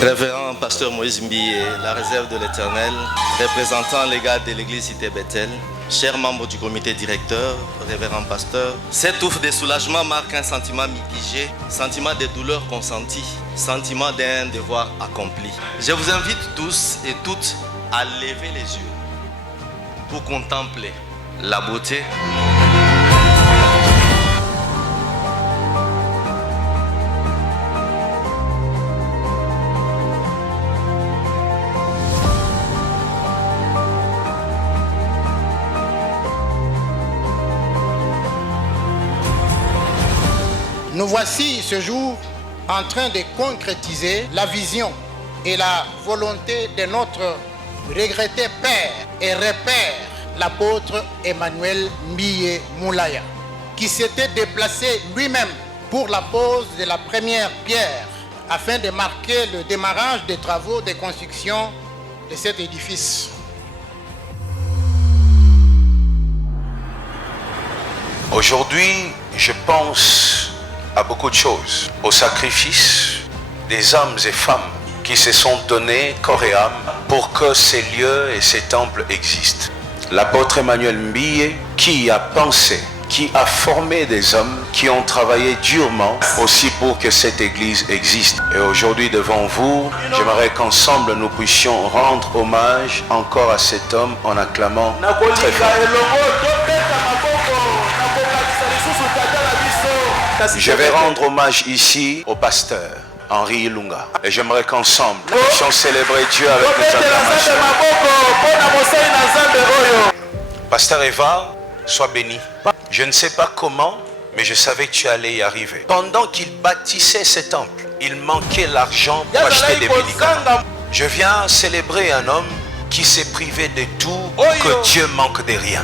Révérend Pasteur Moïse Mbiye, la réserve de l'Éternel, représentant les gars de l'église Cité Bethel, chers membres du comité directeur, révérend pasteur, cette ouf de soulagement marque un sentiment mitigé, sentiment de douleur consentie, sentiment d'un devoir accompli. Je vous invite tous et toutes à lever les yeux pour contempler la beauté. Nous voici ce jour en train de concrétiser la vision et la volonté de notre regretté père et repère, l'apôtre Emmanuel Mbiye Moulaya, qui s'était déplacé lui-même pour la pose de la première pierre afin de marquer le démarrage des travaux de construction de cet édifice. Aujourd'hui, je pense à beaucoup de choses, au sacrifice des hommes et femmes qui se sont donnés corps et âme pour que ces lieux et ces temples existent. L'apôtre Emmanuel Mbiye qui a pensé, qui a formé des hommes qui ont travaillé durement aussi pour que cette église existe. Et aujourd'hui devant vous, j'aimerais qu'ensemble nous puissions rendre hommage encore à cet homme en acclamant très fort. Je vais rendre hommage ici au pasteur Henri Ilunga. Et j'aimerais qu'ensemble, nous puissions célébrer Dieu avec nos acclamations. Pasteur Eva, sois béni. Je ne sais pas comment, mais je savais que tu allais y arriver. Pendant qu'il bâtissait ce temple, il manquait l'argent pour acheter des médicaments. Je viens célébrer un homme qui s'est privé de tout, que Dieu manque de rien.